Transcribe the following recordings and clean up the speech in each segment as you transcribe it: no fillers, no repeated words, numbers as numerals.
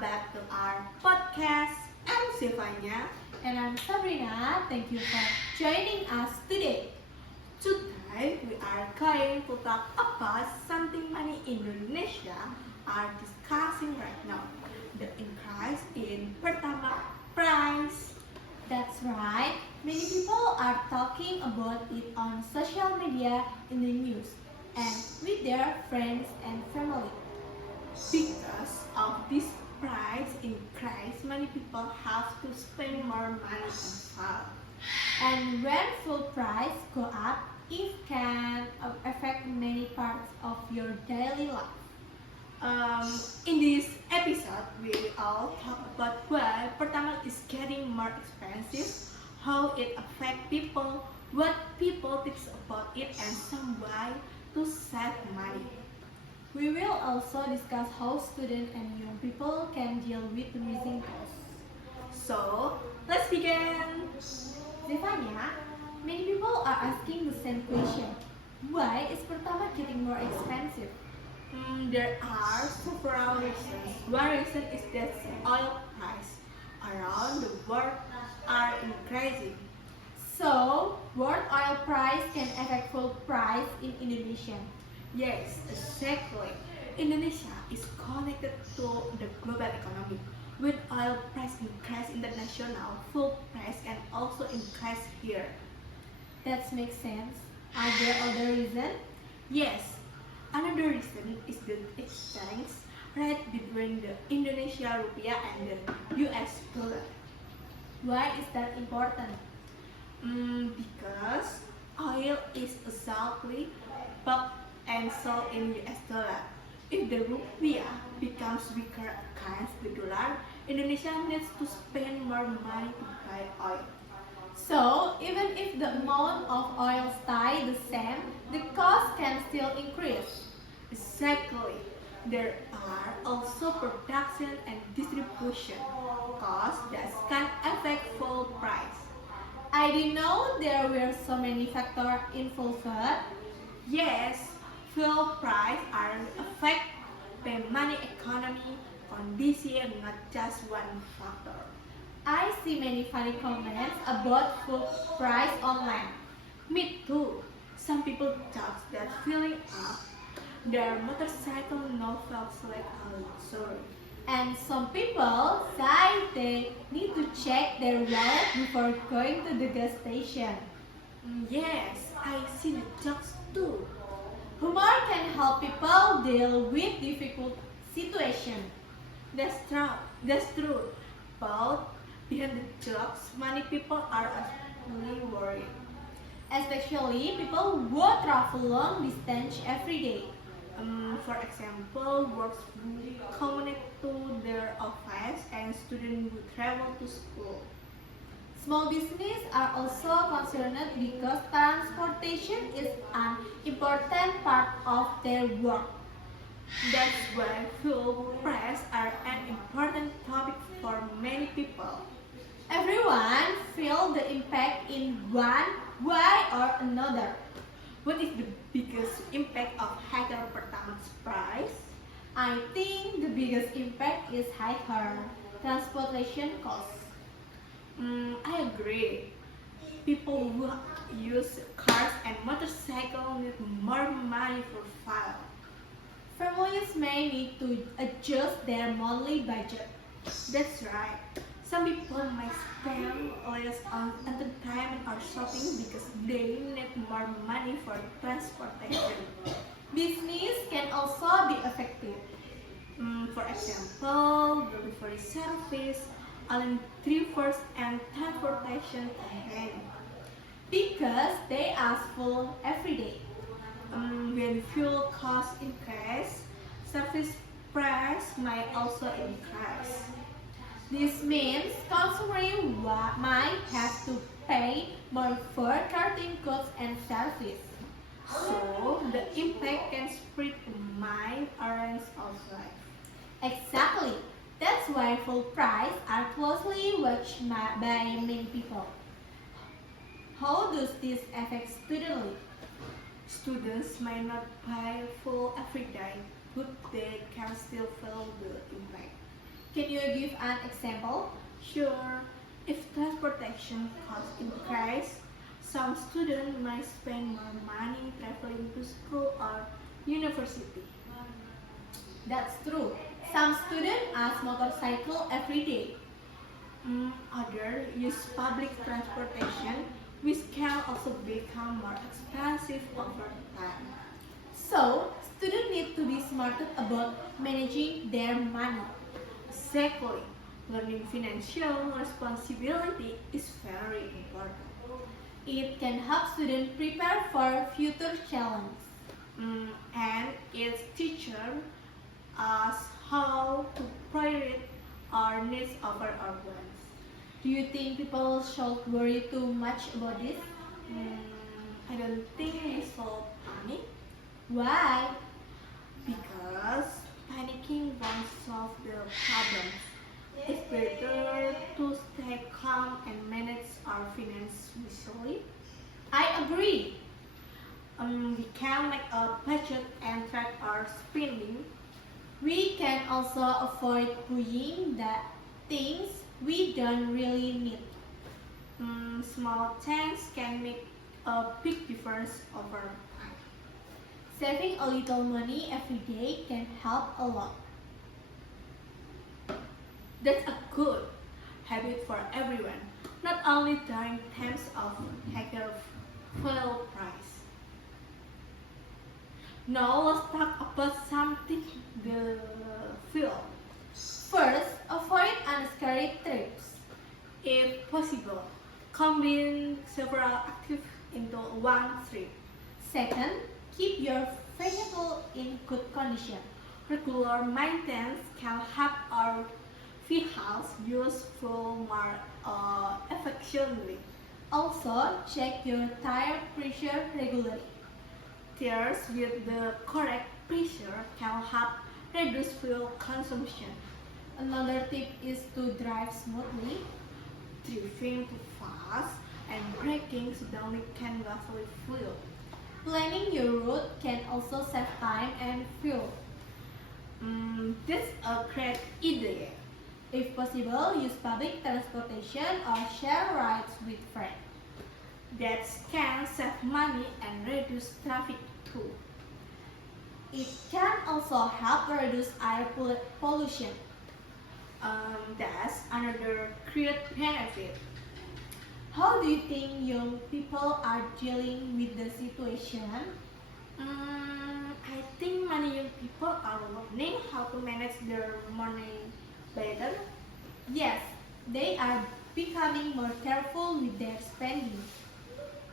back to our podcast. I'm Sivanya. And I'm Sabrina. Thank you for joining us today. Today we are going to talk about something many Indonesia are discussing right now. The increase in pertamax price. That's right. Many people are talking about it on social media, in the news, and with their friends and family. Because of this price increase, many people have to spend more money on food. And when food price go up, it can affect many parts of your daily life. In this episode, we will all talk about why Pertamax is getting more expensive, how it affects people, what people think about it, and some way to save money. We will also discuss how students and young people can deal with rising costs. So, let's begin. Stefania, many people are asking the same question. Why is Pertamax getting more expensive? There are several reasons. One reason is that oil price around the world are increasing. So, world oil price can affect food price in Indonesia. Yes, exactly. Indonesia is connected to the global economy. When oil price increase international, food price can also increase here. That makes sense. Are there other reasons? Yes, another reason is the exchange rate between the Indonesia rupiah and the US dollar. Why is that important? Because oil is exactly bought and sold in US dollar. If the rupiah becomes weaker against the dollar, Indonesia needs to spend more money to buy oil. So, even if the amount of oil stays the same, the cost can still increase. Exactly. There are also production and distribution costs that can affect full price. I didn't know there were so many factors involved. Yes, fuel price are affect the money economy condition, not just one factor. I see many funny comments about food price online. Me too. Some people judge that filling up their motorcycle no feels like a luxury. And some people say they need to check their wallet before going to the gas station. Yes, I see the jokes too. Humor can help people deal with difficult situations. That's true. That's true. But behind the jokes, many people are actually worried. Especially people who travel long distance every day. For example, workers who commute to their office and students who travel to school. Small businesses are also concerned because transportation is an important part of their work. That's why fuel prices are an important topic for many people. Everyone feels the impact in one way or another. What is the biggest impact of higher Pertamax price? I think the biggest impact is higher transportation costs. I agree. People who use cars and motorcycles need more money for fuel. Families may need to adjust their monthly budget. That's right. Some people might spend less on entertainment or shopping because they need more money for transportation. Business can also be affected For example, delivery service, allowing drivers and transportation ahead. because they are full every day. When fuel costs increase, service price might also increase. This means consumers might have to pay more for cutting costs and service. So the impact can spread to many areas of life. Exactly. That's why full price are closely watched by many people. How does this affect student life? Students might not pay full every day, but they can still feel the impact. Can you give an example? Sure, if transportation costs increase, some students might spend more money traveling to school or university. That's true. Some students use motorcycle every day. Others use public transportation, which can also become more expensive over time. So, students need to be smarter about managing their money. Exactly, learning financial responsibility is very important. It can help students prepare for future challenges. And its teacher us how to prioritize our needs over our wants. Do you think people should worry too much about this? I don't think we should panic Why? because panicking won't solve the problems. It's better to stay calm and manage our finances wisely. I agree. We can make a budget and track our spending. We can also avoid buying the things we don't really need. Small things can make a big difference over time. Saving a little money every day can help a lot. That's a good habit for everyone, not only during times of higher fuel price. Now let's talk about something the fuel. First, avoid unscary trips. If possible, combine several activities into one trip. Second, keep your vehicle in good condition. Regular maintenance can help our vehicles use fuel more efficiently. Also, check your tire pressure regularly. Tires with the correct pressure can help reduce fuel consumption. Another tip is to drive smoothly. Driving too fast and braking suddenly can waste fuel. Planning your route can also save time and fuel. That's a great idea. If possible, use public transportation or share rides with friends. That can save money and reduce traffic too. It can also help reduce air pollution. That's another great benefit. How do you think young people are dealing with the situation? I think many young people are learning how to manage their money better. Yes, they are becoming more careful with their spending.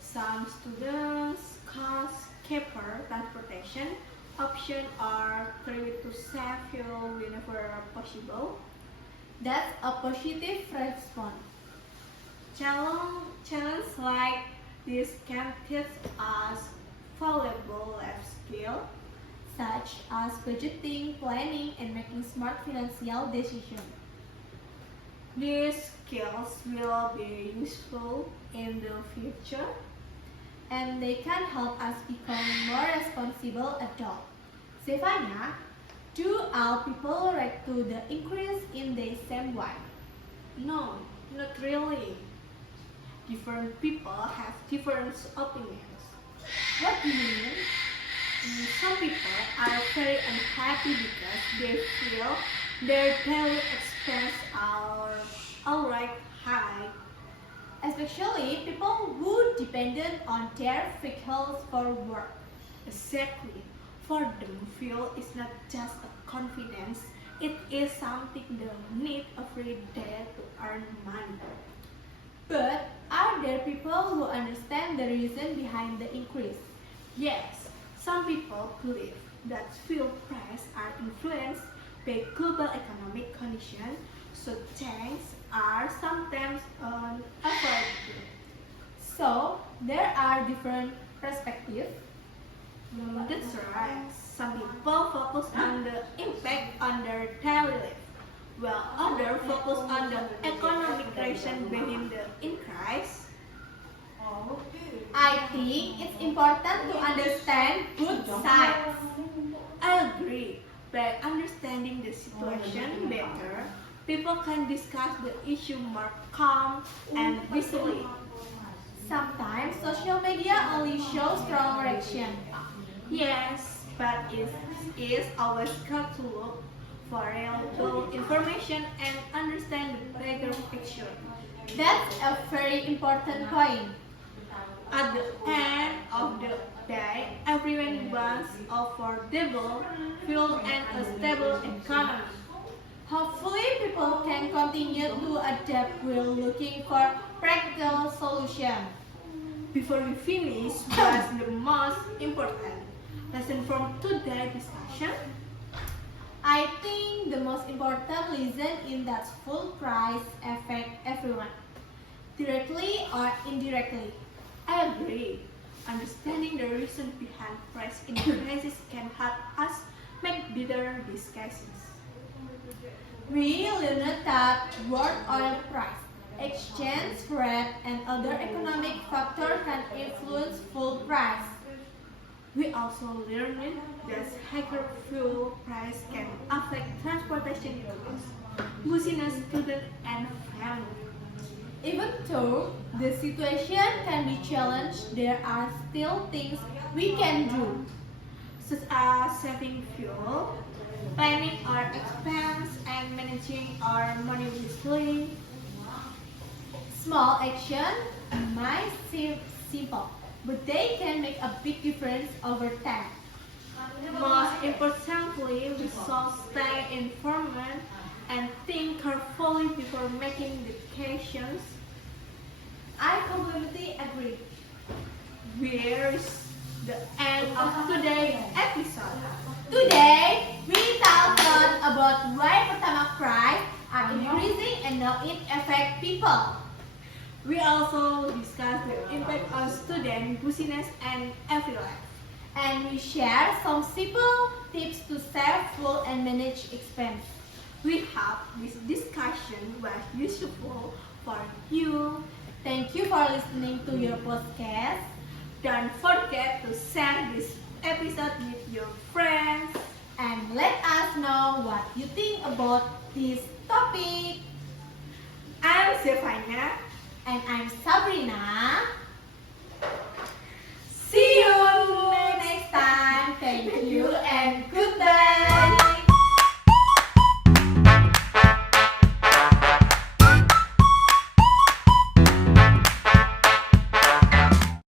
Some students cost cheaper transportation options or try to save fuel whenever possible. That's a positive response. Challenges like this can teach us valuable life skills. Such as budgeting, planning, and making smart financial decisions. These skills will be useful in the future. And they can help us become more responsible adults. Stefania, do all people react to the increase in the same way? No, not really. Different people have different opinions. What do you mean? Some people are very unhappy because they feel their daily expenses are alright high. Especially people who dependent on their vehicles for work. Exactly. For them, fuel is not just a confidence, it is something they need every day to earn money. But are there people who understand the reason behind the increase? Yes, some people believe that fuel prices are influenced by global economic conditions, so things are sometimes unavoidable. So there are different perspectives. That's right. Some people focus on the impact on their daily life, while others focus on the economic reason behind the increase. I think it's important to understand both sides. I agree. By understanding the situation better, People can discuss the issue more calm and peacefully. Sometimes social media only shows strong reaction. Yes, but it is always good to look for reliable information and understand the bigger picture. That's a very important point. At the end of the day, everyone wants affordable fuel and a stable economy. Hopefully, people can continue to adapt while looking for practical solutions. Before we finish, what's the most important lesson from today's discussion? I think the most important lesson is that full price affect everyone, directly or indirectly. I agree. Understanding the reason behind price increases can help us make better decisions. We learned that world oil price, exchange rate, and other economic factors can influence full price. We also learned that higher fuel price can affect transportation costs, business, students, and family. Even though the situation can be challenged, there are still things we can do. Such as saving fuel, planning our expense, and managing our money wisely. Small action might seem simple, but they can make a big difference over time. Most importantly, we should stay informed and think carefully before making decisions. I completely agree. Here's the end of today's episode. Today, we talked about why Pertamax price are increasing and how it affects people. We also discussed the impact on students, business, and everyone. And we share some simple tips to save fuel and manage expense. We hope this discussion was useful for you. Thank you for listening to your podcast. Don't forget to share this episode with your friends. And let us know what you think about this topic. I'm Stefania. And I'm Sabrina. See you Next time. Thank you and good